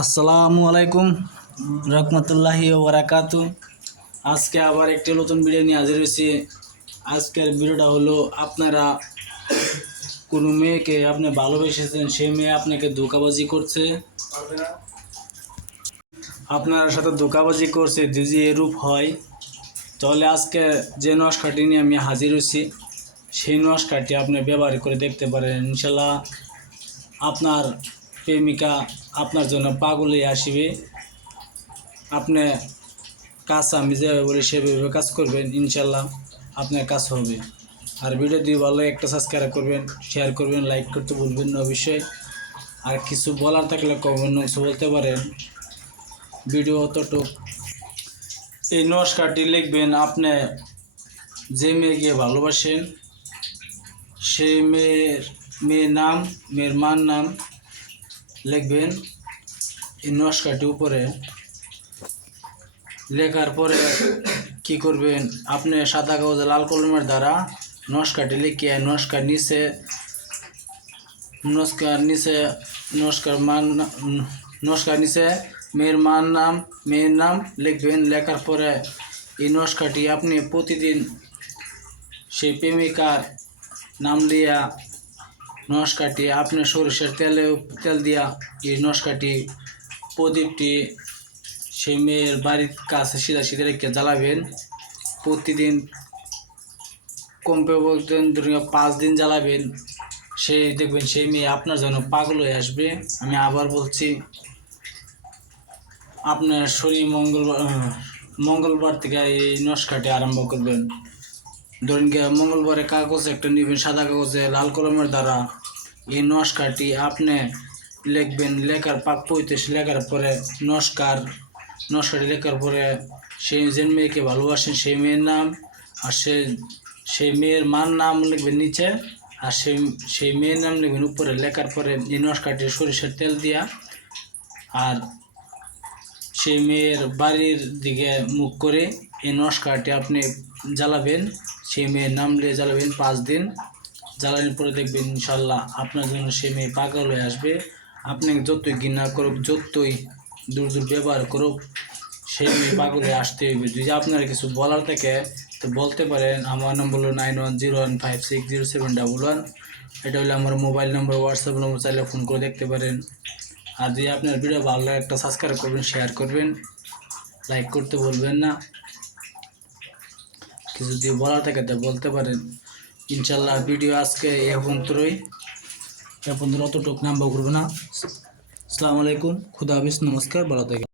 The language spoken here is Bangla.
আসসালামু আলাইকুম রহমতুল্লাহি ওবরাকাতু আজকে আবার একটি নতুন ভিডিও নিয়ে হাজির হয়েছি। আজকের ভিডিওটা হলো, আপনারা কোনো মেয়েকে আপনি ভালোবেসেছেন, সেই মেয়ে আপনাকে ধোকাবাজি করছে। আপনার সাথে ধোকাবাজি করছে, যদি এরূপ হয়, তাহলে আজকে যে নস্কারটি নিয়ে আমি হাজির হয়েছি, সেই নস্কারটি আপনি ব্যবহার করে দেখতে পারেন। ইনশাল্লাহ আপনার প্রেমিকা আপনার জন্য পাগল আসবে। আপনি কাজ আমি যেভাবে বলি সেভাবে কাজ করবেন, ইনশাল্লাহ আপনার কাজ হবে। আর ভিডিও দিয়ে ভালো একটা সাবস্ক্রাইব করবেন শেয়ার করবেন লাইক করতে ভুলবেন না অবশ্যই। আর কিছু বলার থাকলে কমেন্ট বক্সে বলতে পারেন। ভিডিও অতটুক। এই নমস্কারটি লিখবেন, আপনি যে মেয়েকে ভালোবাসেন, সেই মেয়ের মেয়ের নাম, মেয়ের মার নাম লিখবেন, এই নমস্কারটি উপরে। লেখার পরে কি করবেন? আপনি সাদা কাগজে লাল কলমের দ্বারা নমস্কারটি লিখে নমস্কার নিচে নমস্কার নিচে নমস্কার মান নমস্কার নিচে, মেয়ের মার নাম, মেয়ের নাম লিখবেন। লেখার পরে এই নমস্কারটি আপনি প্রতিদিন সেই প্রেমিকার নাম দিয়া নমস্কারটি আপনি সরিষার তেলে তেল দিয়া এই নমস্কারটি প্রদীপটি সেই মেয়ের বাড়ির কাছে সিধা সিধা রেখে জ্বালাবেন। প্রতিদিন কমপে বলতে ধরুন পাঁচ দিন জ্বালাবেন। সেই দেখবেন সেই মেয়ে আপনার জন্য পাগল হয়ে আসবে। আমি আবার বলছি আপনার শনি মঙ্গলবার আহ, মঙ্গলবার থেকে এই নস্কাটি আরম্ভ করবেন। ধরুন গিয়ে মঙ্গলবারে কাগজ একটা নেবেন, সাদা কাগজে লাল কলমের দ্বারা, এই নস্কারটি আপনি লিখবেন, লেখার পাক পঁয়ত্রিশ লেখার পরে নস্কার, নস্কারটি লেখার পরে সেই যে মেয়েকে ভালোবাসেন, সেই মেয়ের নাম, আর সে, সেই মেয়ের মার নাম লিখবেন নিচে, আর সেই সেই মেয়ের নাম লিখবেন উপরে, লেখার পরে এই নস্কারটি সরিষার তেল দিয়া, আর সেই মেয়ের বাড়ির দিকে মুখ করে এই নস্কারটি আপনি জ্বালাবেন সেই মেয়ের নাম নিয়ে জ্বালাবেন পাঁচ দিন। জ্বালানোর পরে দেখবেন ইনশাল্লাহ আপনার জন্য সে মেয়ে পাগল হয়ে আসবে। আপনি যতই ঘৃণা করুক, যতই দূর দূর ব্যবহার করুক সেই মেয়ে পাগল হয়ে আসতে হইবে। যদি আপনার কিছু বলার থাকে, তো বলতে পারেন, আমার নম্বর হলো nine one zero one five six zero seven double one. এটা হলো আমার মোবাইল নম্বর, হোয়াটসঅ্যাপ নম্বর, চাইলে ফোন করে দেখতে পারেন। আর যদি আপনার ভিডিও ভালো লাগে, একটা সাবস্ক্রাইব করবেন, শেয়ার করবেন। লাইক করতে বলবেন না। কিছু যদি বলা থাকে তা বলতে পারেন। ইনশাল্লাহ ভিডিও আজকে এ পর্যন্তই। এ পর্যন্ত অতটুক নাম্বার করবে না। আসসালামু আলাইকুম, খুদা হাফিজ, নমস্কার, ভালো থাকে